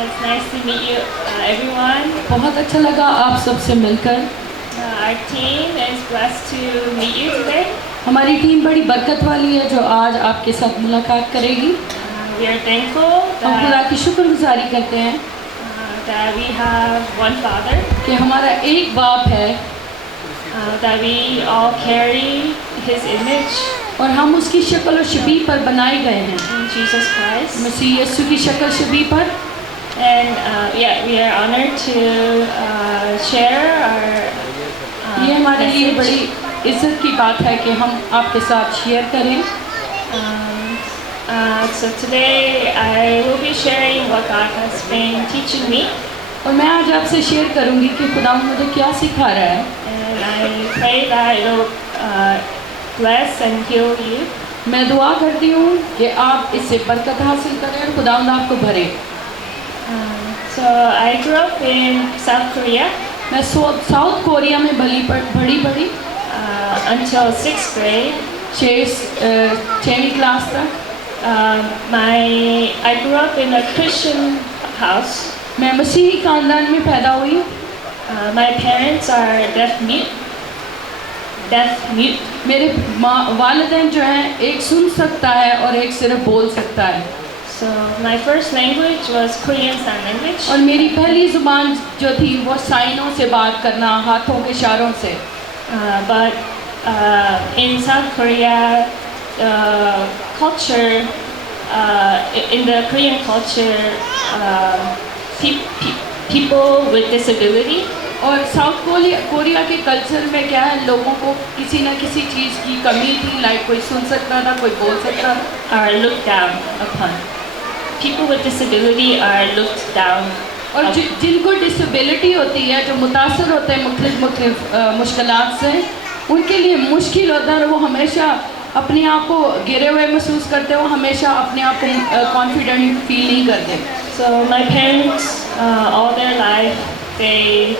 It's nice to meet you, everyone. बहुत अच्छा लगा आप सबसे मिलकर। Our team is blessed to meet you today. हमारी टीम बड़ी बरकत वाली है जो आज आपके साथ मुलाकात करेगी। We are thankful हम खुदा की शुक्रगुजारी करते हैं that we have one Father, कि हमारा एक बाप है that we all carry His image और हम उसकी शक्ल और शबीह पर बनाए गए हैं, in Jesus Christ. मसीह यीशु की शक्ल शबीह पर। And we are honored to share our ये हमारे लिए message. बड़ी इज्जत की बात है कि हम आपके साथ शेयर करें। So today I will be sharing what God has been teaching me, और मैं आज आपसे शेयर करूंगी कि खुदा मुझे क्या सिखा रहा है। and I pray that it will bless and heal you. मैं दुआ करती हूँ कि आप इससे बरकत हासिल करें और खुदा आपको भरे। So I grew up in South Korea मैं साउथ कोरिया में बड़ी until 6th grade. 6वीं क्लास तक। I grew up in a Christian house. मैं मसीही खानदान में पैदा हुई। My parents are deaf mute. मेरे वालिदैन जो हैं एक सुन सकता है और एक सिर्फ बोल सकता है। So my first language was Korean Sign Language. और मेरी पहली ज़ुबान जो थी वो साइनों से बात करना, हाथों के इशारों से। But in South Korea, culture, in the Korean culture, people with disability और साउथ कोरिया के कल्चर में क्या है, लोगों को किसी न किसी चीज़ की कमी थी, लाइक कोई सुन सकता था, कोई बोल सकता था। are looked down upon. People with disability are looked down. और जिनको डिसेबिलिटी होती है, जो मुतासर होते हैं मुख्तलिफ मुश्किलात से, उनके लिए मुश्किल होता है और वो हमेशा अपने आप को गिरे हुए महसूस करते हैं, वो हमेशा अपने आप को कॉन्फिडेंट फील नहीं करते। So my parents, all their life, they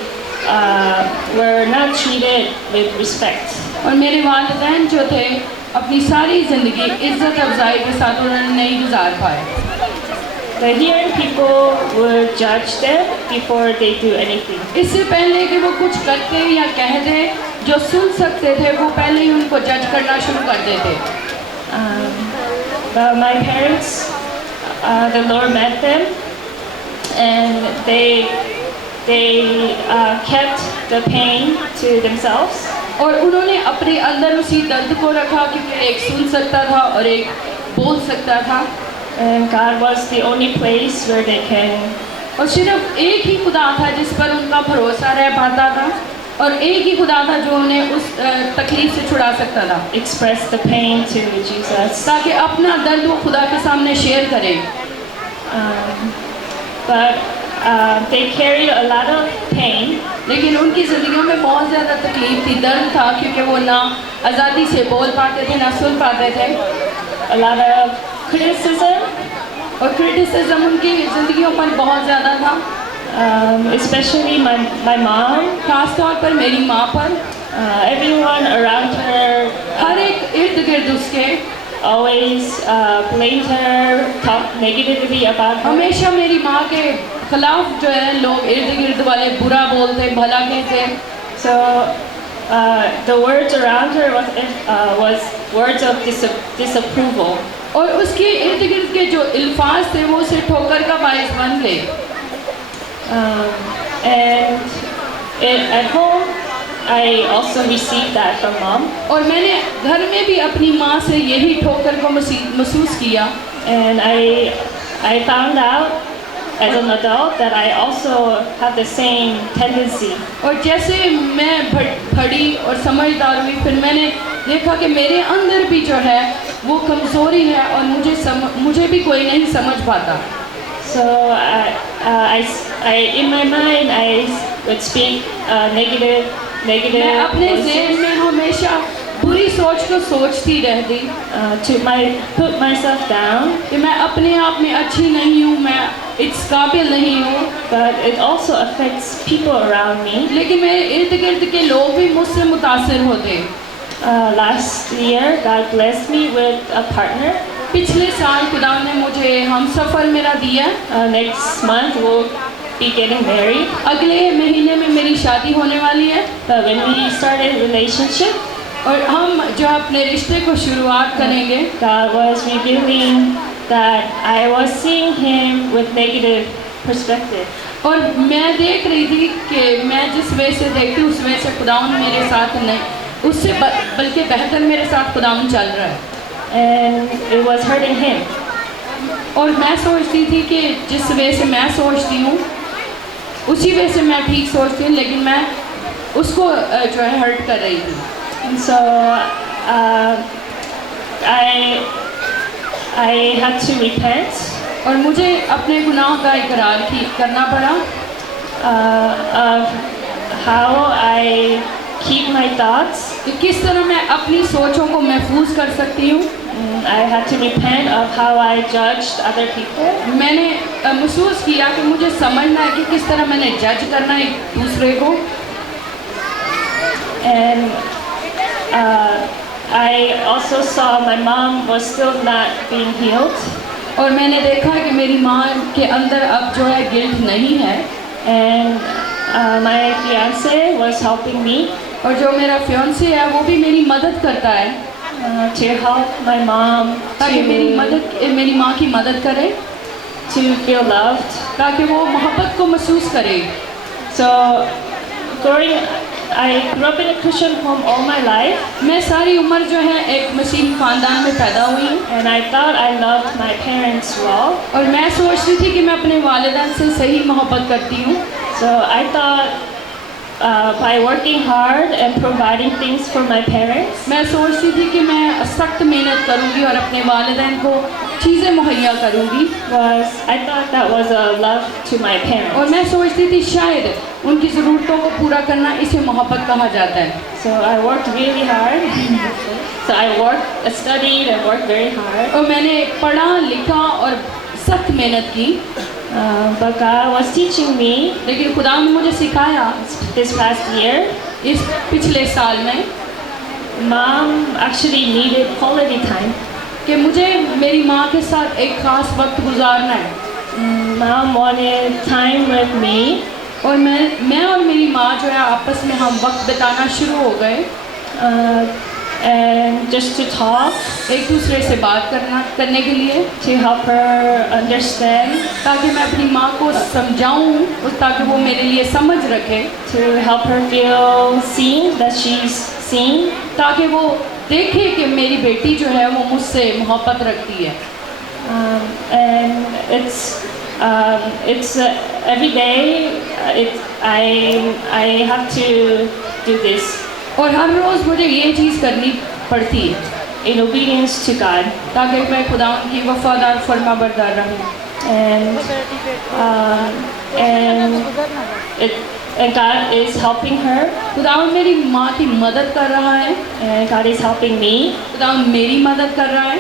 were not treated with respect. और मेरे वालिदैन जो थे अपनी सारी ज़िंदगी इज़्ज़त अफजाई के साथ उन्होंने नहीं गुजार पाए। The hearing people would judge them before they do anything. इससे पहले कि वो कुछ करते या कह दें, जो सुन सकते थे वो पहले ही उनको जज करना शुरू कर देते। But my parents, the Lord met them, and they kept the pain to themselves. और उन्होंने अपने अंदर उसी दर्द को रखा क्योंकि एक सुन सकता था और एक बोल सकता था। And God was the only place where they can. और सिर्फ एक ही खुदा था जिस पर उनका भरोसा रह पाता था और एक ही खुदा था जो उन्हें उस तकलीफ से छुड़ा सकता था। Express the pain to Jesus. ताकि अपना दर्द वो खुदा के सामने शेयर करें। But they carried a lot of pain. लेकिन उनकी ज़िंदगियों में बहुत ज़्यादा तकलीफ थी, दर्द था, क्योंकि वो ना आज़ादी से बोल पाते थे, ना सुन पाते थे। A lot of criticism. और क्रिटिसिज्म उनकी ज़िंदगियों पर बहुत ज़्यादा था। Especially my mom. खास तौर पर मेरी माँ पर। Everyone around her. हर एक इर्द गिर्द उसके always blamed her, talked negatively about her. हमेशा मेरी माँ के खिलाफ जो है लोग इर्द गिर्द वाले बुरा बोलते, भला कहते। So the words around her was words of disapproval. और उसके इर्द गिर्द के जो अल्फाज थे वो उसे ठोकर का बायस बन गए। And at home I also received that from mom. और मैंने घर में भी अपनी माँ से यही ठोकर को महसूस किया। And I found out as an adult that I also have the same tendency. और जैसे मैं बड़ी और समझदार हुई, फिर मैंने देखा कि मेरे अंदर भी जो है वो कमज़ोरी है और मुझे भी कोई नहीं समझ पाता। So I in my mind I would speak negative. मैं अपने ज़हन में हमेशा बुरी सोच को सोचती रहती। Put myself down. कि मैं अपने आप में अच्छी नहीं हूँ, मैं इस काबिल नहीं हूँ। But it also affects people around me. लेकिन मेरे इर्द गिर्द के लोग भी मुझसे मुतासिर होते। Last year God blessed me with a partner. पिछले साल खुदा ने मुझे हम सफ़र मेरा दिया। Next month we'll be getting married. अगले महीने में मेरी शादी होने वाली है। But when we started relationship, और हम जो अपने रिश्ते को शुरुआत करेंगे, God was revealing that I was seeing him with negative perspective. और मैं देख रही थी कि मैं जिस वे से देखती हूँ उस वे से खुदावन मेरे साथ नहीं, उससे बल्कि बेहतर मेरे साथ खुदावन चल रहा है। And it was hurting him. और मैं सोचती थी कि जिस वे से मैं सोचती हूँ उसी वे से मैं ठीक सोचती हूँ, लेकिन मैं उसको जो है हर्ट कर रही थी। And so I had to repent. और मुझे अपने गुनाह का इकरार करना पड़ा। Of how I keep my thoughts. कि किस तरह मैं अपनी सोचों को महफूज कर सकती हूँ। I had to repent of how I judged other people. मैंने महसूस किया कि मुझे समझना है कि किस तरह मैंने जज करना है एक दूसरे को। And I also saw my mom was still not being healed. और मैंने देखा कि मेरी माँ के अंदर अब जो है गिल्ट नहीं है। And my fiance was helping me. और जो मेरा फियांसे है वो भी मेरी मदद करता है to help my mom ताकि मेरी माँ की मदद करे, to feel loved. ताकि वो मोहब्बत को महसूस करे। So I grew up in a Christian home all my life. मैं सारी उम्र जो है एक मसीही खानदान में पैदा हुई हूँ। And I thought I loved my parents well. और मैं सोचती थी कि मैं अपने वालिदैन से सही मोहब्बत करती हूँ। So I thought by working hard and providing things for my parents, मैं सोचती थी कि मैं सख्त मेहनत करूँगी और अपने वालिदैन को चीज़ें मुहैया करूँगी। I thought that was a love to my parents. और मैं सोचती थी शायद उनकी ज़रूरतों को पूरा करना इसे मोहब्बत कहा जाता है। So I worked really hard. So I studied and worked very hard. और मैंने पढ़ा लिखा और सख्त मेहनत की। But God was teaching me. लेकिन खुदा ने मुझे सिखाया this past year. इस पिछले साल में Mom actually needed quality time. कि मुझे मेरी माँ के साथ एक ख़ास वक्त गुजारना है। Mom wanted time with me. और मैं और मेरी माँ जो है आपस में हम वक्त बिताना शुरू हो गए। And just to talk, एक दूसरे से बात करने के लिए, to help her understand, ताकि मैं अपनी माँ को समझाऊँ और ताकि वो मेरे लिए समझ रखे, to help her feel seen, that she's seen, ताकि वो देखे कि मेरी बेटी जो है वो मुझसे मोहब्बत रखती है। And it's every day. I have to do this. और हर रोज़ मुझे ये चीज़ करनी पड़ती है in obedience to God, ताकि मैं खुदा की वफादार फरमाबरदार रहूँ। And God is helping her. खुदा मेरी माँ की मदद कर रहा है। And God is helping me. खुदा मेरी मदद कर रहा है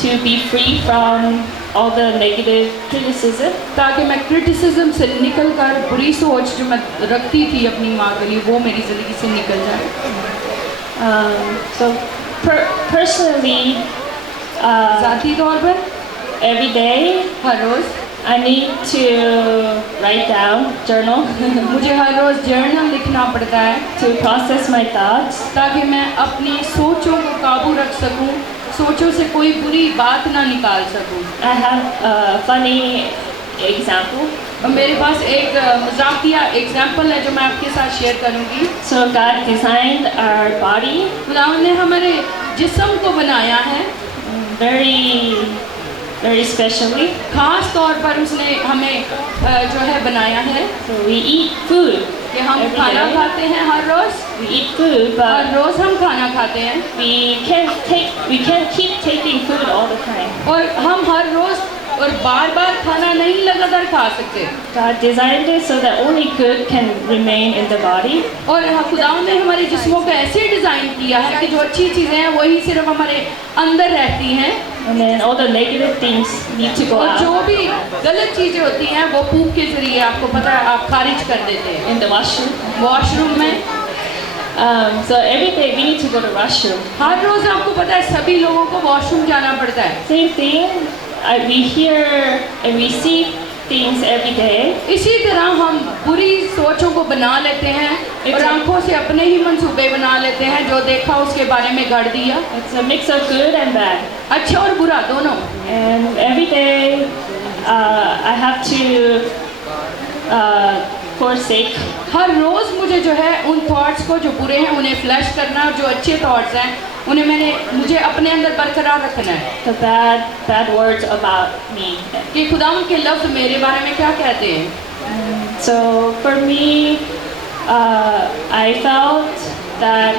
to be free from all the negative criticism. ताकि मैं क्रिटिसिज्म से निकल कर बुरी सोच जो मैं रखती थी अपनी माँ के लिए वो मेरी ज़िंदगी से निकल जाए। So personally, ज़ाती तौर पर every day, her rose I need to write down, journal, मुझे हर रोज़ जर्नल लिखना पड़ता है to process my thoughts, ताकि मैं अपनी सोचों को काबू रख सकूं, सोचों से कोई बुरी बात ना निकाल सकूं। I have a funny example. और मेरे पास एक मजाकिया एग्जाम्पल है जो मैं आपके साथ शेयर करूंगी। So God designed our body. खुदा ने हमारे जिस्म को बनाया है very specially. खास तौर पर उसने हमें जो है बनाया है। So we eat food. कि हम खाना खाते हैं हर रोज़। We eat food, but हर रोज़ हम खाना खाते हैं। we can't keep taking food all the time. और हम हर रोज़ और बार-बार खाना नहीं लगातार खा सकते। God designed it so that only good can remain in the body. और खुदा ने हमारे जिस्मों को ऐसे डिज़ाइन किया है कि जो अच्छी चीज़ें हैं वही सिर्फ हमारे अंदर रहती हैं। And then all the negative things need to go और जो out. भी गलत चीज़ें होती हैं वो फूंक के जरिए आपको पता है आप खारिज कर देते हैं। In the washroom. वॉशरूम में So every day we need to go to washroom. हर रोज आपको पता है सभी लोगों को वॉशरूम जाना पड़ता है। Same thing. We hear and we see things every day. इसी तरह हम बुरी सोचों को बना लेते हैं और आंखों से अपने ही मंसूबे बना लेते हैं, जो देखा उसके बारे में गढ़ दिया। It's a mix of good and bad. अच्छा और बुरा दोनों। And every day I have to forsake. हर रोज मुझे जो है उन थॉट्स को जो बुरे हैं उन्हें फ्लैश करना, और जो अच्छे थॉट्स हैं उन्हें मुझे अपने अंदर बरकरार रखना है। The bad words about me. कि खुदावंद के लफ्ज़ मेरे बारे में क्या कहते हैं। So for me, I felt that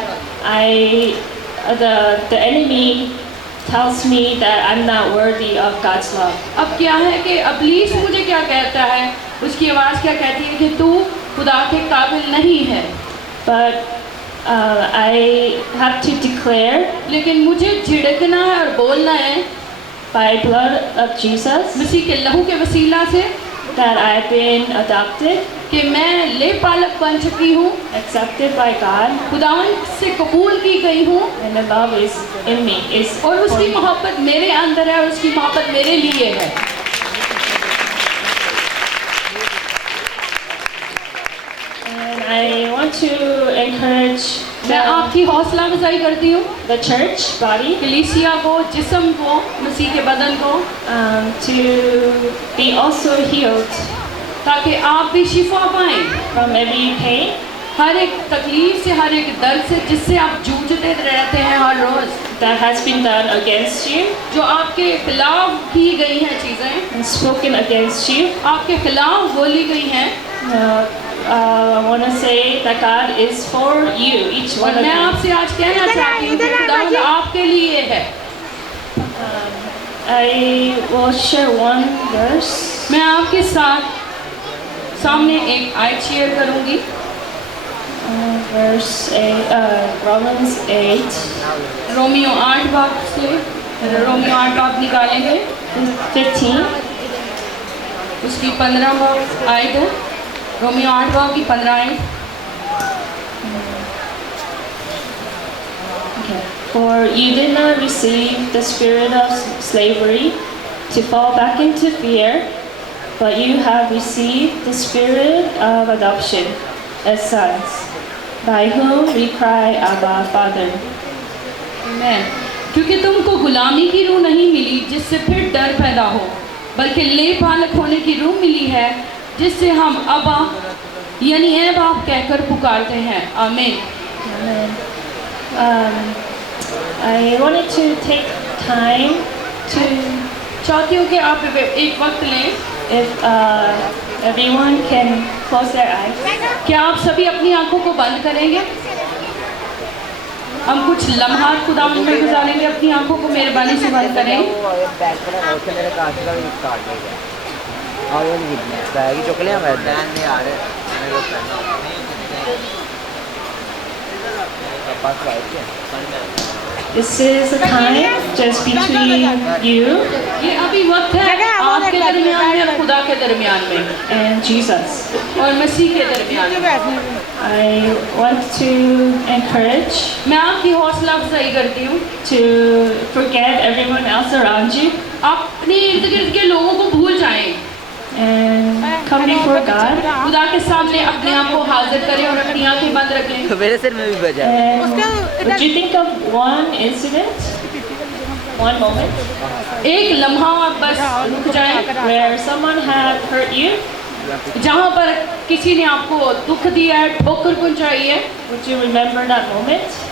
the enemy tells me that I'm not worthy of God's love. अब क्या है कि इब्लीस मुझे क्या कहता है, उसकी आवाज़ क्या कहती है कि तू खुदा के काबिल नहीं है। But I have to declare लेकिन मुझे झिड़कना है और बोलना है by blood of Jesus मसीह के लहू के वसीला से that I've been adopted, कि मैं ले पालक बन चुकी हूँ, accepted by God, खुदावंद से कबूल की गई हूँ, and the love is in me. Is और for उसकी me. मोहब्बत मेरे अंदर है और उसकी मोहब्बत मेरे लिए है। And I want to encourage मैं आपकी हौसला अफजाई करती हूँ the church body कलीसिया को, जिस्म को, मसीह के बदन को, to be also healed ताकि आप भी शिफा पाएं from every pain हर एक तकलीफ से, हर एक दर्द से जिससे आप जूझते रहते हैं हर रोज, that has been done against you जो आपके खिलाफ की गई हैं चीजें, and spoken against you. आपके खिलाफ बोली गई हैं। I want to say that God is for you, each one और of मैं you. आपसे आज कहना चाहती हूँ कि खुदावंद आपके लिए है। I will share one verse. मैं आपके साथ सामने एक आयत शेयर करूंगी। Verse 8, Romans 8, रोमियो 8 बाब से, रोमियो 8 बाब निकालेंगे, 15. उसकी 15 बाब आयत है, रोमियो 8 बाब की 15 आयत। Okay. For you did not receive the spirit of slavery to fall back into fear, but you have received the spirit of adoption as sons, by whom we cry, Abba, Father. मैं क्योंकि तुमको गुलामी की रूह नहीं मिली जिससे फिर डर पैदा हो, बल्कि ले पालक होने की रूह मिली है जिससे हम अबा यानी ऐ बाप कहकर पुकारते हैं। आमीन। Amen. I wanted to take time to, चाहती हूँ कि आप एक वक्त लें। if everyone can close their eyes. क्या आप सभी अपनी आंखों को बंद करेंगे? हम कुछ लम्हात खुदावंद में गुजारेंगे, अपनी आंखों को मेहरबानी से बंद करें। This is a time just between you ये अभी वक्त है आपके दरमियान में और खुदा के दरमियान में and Jesus. और मसीह के दरमियान में। I want to encourage मैं आपकी हौसला अफजाई करती हूँ to forget everyone else around you अपने इर्द गिर्द के लोगों को भूल जाएं, and come before God. खुदा के सामने अपने आप को हाजिर करें और अपनी आंखें बंद रखें। मेरे सिर में भी बजा। And would you think of one incident, one moment, एक लम्हा आप बस रुक जाएं where someone had hurt you? जहाँ पर किसी ने आपको दुख दिया है, ठोकर पहुँचाई है। Would you remember that moment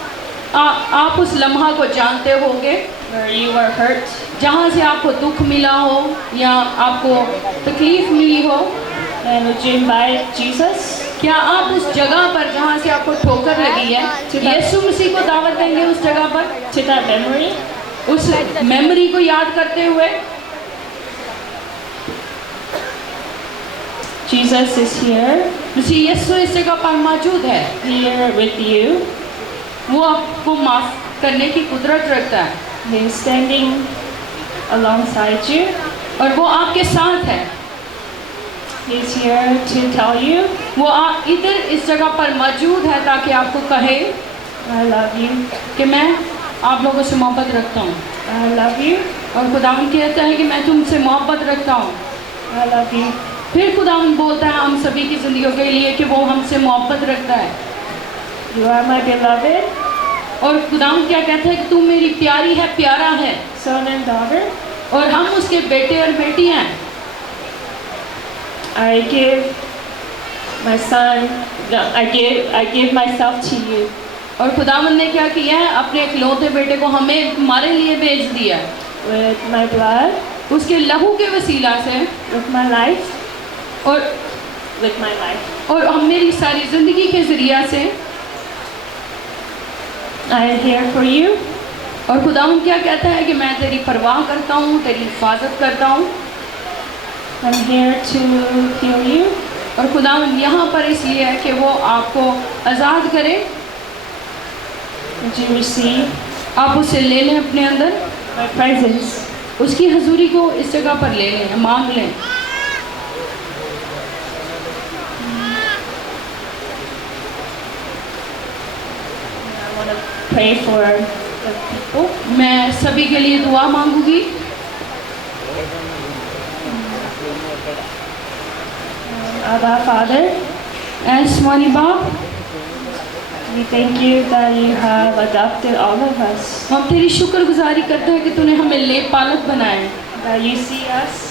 आप उस लम्हा को जानते होंगे where you were hurt? जहाँ से आपको दुख मिला हो या आपको तकलीफ मिली हो। And would you invite Jesus क्या आप उस जगह पर जहाँ से आपको ठोकर लगी है यीशु मसीह को दावत देंगे उस जगह पर, to that memory? उस मेमोरी को याद करते हुए? Jesus is here, मसीह यीशु इस जगह पर मौजूद है। here with you. वो आपको माफ करने की कुदरत रखता है He is standing alongside you. और वो आपके साथ है। He's here to tell you, वो इधर इस जगह पर मौजूद है ताकि आपको कहे I love you. कि मैं आप लोगों से मोहब्बत रखता हूँ। I love you. और खुदावंद कहता है कि मैं तुमसे मोहब्बत रखता हूँ। I love you. फिर खुदावंद बोलता है हम सभी की ज़िंदगियों के लिए कि वो हमसे मोहब्बत रखता है। You are my beloved और खुदावंद क्या कहता है कि तू मेरी प्यारी है, प्यारा है, son and daughter. और हम उसके बेटे और बेटी हैं। I give my son, no, I give myself to you. और खुदावंद ने क्या किया है, अपने इकलौते बेटे को हमें हमारे लिए भेज दिया है। With my blood, उसके लहू के वसीला से with my life, और with my life. और हम मेरी सारी ज़िंदगी के ज़रिया से I am here for you. और खुदावंद क्या कहता है कि मैं तेरी परवाह करता हूँ, तेरी हिफाजत करता हूँ। I'm here to heal you. और खुदावंद यहाँ पर इसलिए है कि वो आपको आज़ाद करे। Would you receive आप उसे ले लें अपने अंदर, my presence? उसकी हजूरी को इस जगह पर ले लें, मांग लें। I want to pray for the people. मैं सभी के लिए दुआ मांगूंगी। Abba, Father, आसमानी बाप, we thank you that you have adopted all of us, हम तेरी शुक्रगुजारी करते हैं कि तूने हमें ले पालक बनाया है, that you see us